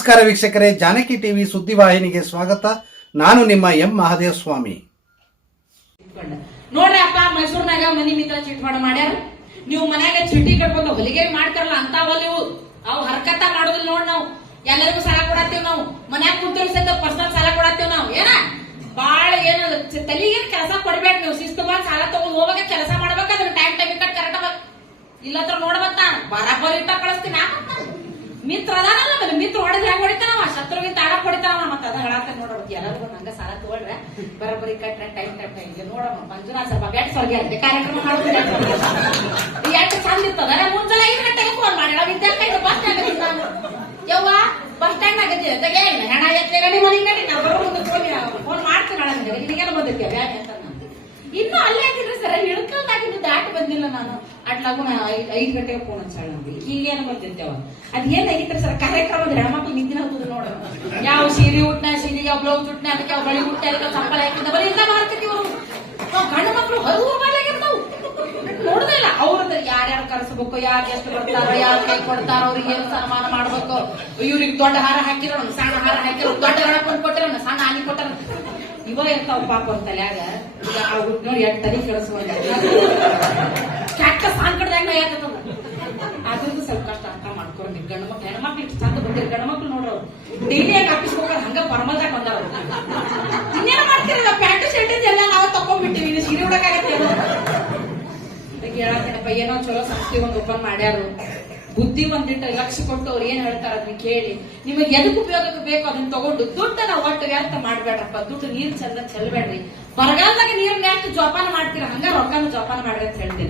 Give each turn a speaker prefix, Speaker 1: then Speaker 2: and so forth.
Speaker 1: ನಮಸ್ಕಾರ ವೀಕ್ಷಕರೇ, ಜಾನಕಿ ಟಿವಿ ಸುದ್ದಿವಾಹಿನಿಗೆ ಸ್ವಾಗತ. ನಾನು ನಿಮ್ಮ ಎಂ ಮಹಾದೇವ ಸ್ವಾಮಿ.
Speaker 2: ನೋಡ್ರಿ ಅಪ್ಪ, ಮೈಸೂರ್ನಾಗ ಮನಿ ಮಿತ್ರ ಚಿಟ್ವಾಡ ಮಾಡ್ಯಾರ. ನೀವು ಮನ್ಯಾಗ ಚೀಟಿ ಕಟ್ಕೊಂಡು ಹೊಲಿಗೆ ಮಾಡ್ತಾರಲ್ಲ ಅಂತ ನೀವು ಅವು ಹರ್ಕತ್ತ ಮಾಡೋದಿಲ್ಲ ನೋಡ್ ನಾವು. ಎಲ್ಲರಿಗೂ ಸಾಲ ಕೊಡತ್ತೇವ್ ನಾವು. ಮನ್ಯಾಗ ಕುಂತವ್ರು ಸಹಿತ ಪರ್ಸನಲ್ ಸಾಲ ಕೊಡತ್ತೇವ್ ನಾವು. ಏನ? ಬಾಳ ಏನ ತಲೆಗೆ ಕೆಲಸ ಕೊಡ್ಬೇಡ ನೀವು. ಶಿಸ್ತು ಮಾಡಿ ಸಾಲ ತಗೊಂಡ್ ಹೋಗಾಗ ಕೆಲಸ ಮಾಡ್ಬೇಕು ಅದನ್ನ ಟೈಮ್ ಟೈಮ್ ಕಟ್ ಕರೆಕ್ಟ್ ಇಲ್ಲತ್ರ ನೋಡ್ಬತ್ತ? ಬರಾಬರಿ ಇಟ್ಟ ಕಳಿಸ್ತೀನಿ. ಮಿತ್ರ ಅದಾನಲ್ಲ ಮತ್ತೆ ಮಿತ್ರ ಹೊಡೆದ್ ಹೆಂಗ್ ಹೊಡಿತಾನವ ಶತ್ರುಗಿಂತ ತಾಡ ಹೊಡಿತಾನವ ಮತ್ತ ಅದ ಹೇಳಾಕ ನೋಡ್ರಿ ಎಲ್ಲರಿಗೂ ನಂಗ ಸಾಲ ತಗೊಳ್ರೆ. ಬರೋಬ್ಬರಿ ಕಟ್ರೆ ಟೈಮ್ ಟೈಮ್ ಟೈಮ್ ನೋಡಮ್ಮ ಮಂಜುನಾಥ್ ಸ್ವಲ್ಪ ಬ್ಯಾಟ್ ಸೊಲ್ಗೆ ಅಂತ ಕಾರ್ಯಕ್ರಮ ಮಾಡ್ತೀನಿ ಎಷ್ಟು ಚಂದ ಇರ್ತದ ಮುಂಜಾನೆ ಐದು ಗಂಟೆಗೆ ಫೋನ್ ಮಾಡಿ. ನಾವು ವಿದ್ಯಾರ್ಥಿ ಬಸ್ ಸ್ಟ್ಯಾಂಡ್ ನಾನು ಯವ್ವ ಬಸ್ ಸ್ಟ್ಯಾಂಡ್ ಆಗತ್ತೆ ತೆಗೆ ಹೆಣ ಎತ್ತಲೆ ಗಡಿ ಮನೆಗೆ ನಡಿ ನಾವು ಬರೋ ಮುಂದೆ ಫೋನ್ ಫೋನ್ ಮಾಡ್ತೀನಿ ನನಗೆ ಬಂದಿರ್ತೀವಿ ಬಂದಿರ್ತೀಯ ಬ್ಯಾಗ್ ಅಂತ ಇನ್ನು ಅಲ್ಲೇ ಆಗಿದ್ರೆ ಸರ್ ಹಿಡ್ಕೊಂಡಾಗಿದ್ದು ದಾಟಿ ಬಂದಿಲ್ಲ ನಾನು. ಅಟ್ಲಾಗು ಐದ್ ಗಂಟೆಗೆ ಫೋನ್ ಹಚ್ಚಾಳ ನಮ್ಗೆ ಈಗೇನು ಬರ್ತಿರ್ತೇವ ಅದ್ ಏನಾಗಿತ್ತು ಸರ್, ಕಾರ್ಯಕ್ರಮ ಅಂದ್ರೆ ಹೆಣ್ಮಕ್ಳು ನಿಂತಿನ ಹೋಗುದು ನೋಡ. ಯಾವ ಸೀರೆ ಉಟ್ನ ಸೀರೆ ಯಾವ ಬ್ಲೌಸ್ ಉಟ್ನ, ಅದಕ್ಕೆ ಯಾವ ಬಳಿ ಉಟ್ಟ ಅದಕ್ಕೆ ಚಪ್ಪಲ ಹಾಕಿದ್ದ ಬರೀ ಇಲ್ಲ ಮಾಡ್ತೀವಿ ಅವರು ನಾವು ಗಂಡು ಮಕ್ಳು ಹರುವ ನಾವು ನೋಡುದಿಲ್ಲ ಅವ್ರದ್ದು ಯಾರ್ಯಾರು ಕರೆಸಬೇಕು, ಯಾರು ಎಷ್ಟು ಬರ್ತಾರ ಯಾರು ಕೈ ಕೊಡ್ತಾರ, ಅವ್ರಿಗೆ ಏನು ಸನ್ಮಾನ ಮಾಡ್ಬೇಕು. ಇವ್ರಿಗೆ ದೊಡ್ಡ ಹಾರ ಹಾಕಿರೋ ಸಣ್ಣ ಹಾರ ಹಾಕಿರೋ ದೊಡ್ಡ ಇವ ಇರ್ತಾವ ಪಾಪ ಅಂತ ತಲ್ಯಾಗ ಈಗ ಆ ಹುಟ್ಟು ನೋಡಿ ಎಷ್ಟು ತಲೆ ಕೆಡಿಸುವಂಗ ಕೆಟ್ಟ ಸಾಂಕಡ್ದಾಗ ಯಾಕತ್ತದ? ಅದ್ರದ್ದು ಸ್ವಲ್ಪ ಕಷ್ಟ ಅರ್ಥ ಮಾಡ್ಕೊಂಡಿ ಗಂಡು ಮಕ್ಳು ಹೆಣ್ಮಕ್ಳು ಇಷ್ಟು ಚಂದ ಬಂದಿರಿ ಗಂಡು ಮಕ್ಳು ನೋಡ್ರು, ಡೈಲಿ ಆಗಿ ಆಫೀಸ್ ಹೋಗೋರು ಹಂಗ ಫಾರ್ಮಲ್ದಾಗ ಬಂದಾರ ಇನ್ನೇನು ಮಾಡ್ತೀರಲ್ಲ ಪ್ಯಾಂಟ್, ಶರ್ಟ್ ಎಲ್ಲ ನಾವು ತಕೊಂಡ್ಬಿಟ್ಟಿವಿ ನೀನು ಸೀರೆ ಉಡಕ್ಕಾಗತ್ತೆ ಹೇಳತ್ತೇನಪ್ಪ ಏನೋ ಚಲೋ ಸಂಸ್ಥೆ ಒಂದು ಓಪನ್ ಮಾಡ್ಯಾರು. ಬುದ್ಧಿ ಒಂದಿಟ್ಟ ಲಕ್ಷ ಕೊಟ್ಟು ಅವ್ರು ಏನ್ ಹೇಳ್ತಾರ ಅದನ್ನ ಕೇಳಿ. ನಿಮಗೆ ಎದಕ್ ಉಪಯೋಗಕ್ಕೆ ಬೇಕು ಅದನ್ನ ತಗೊಂಡು ದುಡ್ಡನ್ನ ಒಟ್ಟು ವ್ಯರ್ಥ ಮಾಡ್ಬೇಡಪ್ಪ ದುಡ್ಡು ನೀರ್ ಚಂದ ಚೆಲ್ಬೇಡ್ರಿ. ಬರಗಾಲದಾಗ ನೀರನ್ನ ಎಷ್ಟು ಜೋಪಾನ ಮಾಡ್ತೀರಾ? ಹಂಗ ರೊಕ್ಕನ ಜೋಪಾನ ಮಾಡ್ರಿ ಅಂತ ಹೇಳ್ತೀನಿ.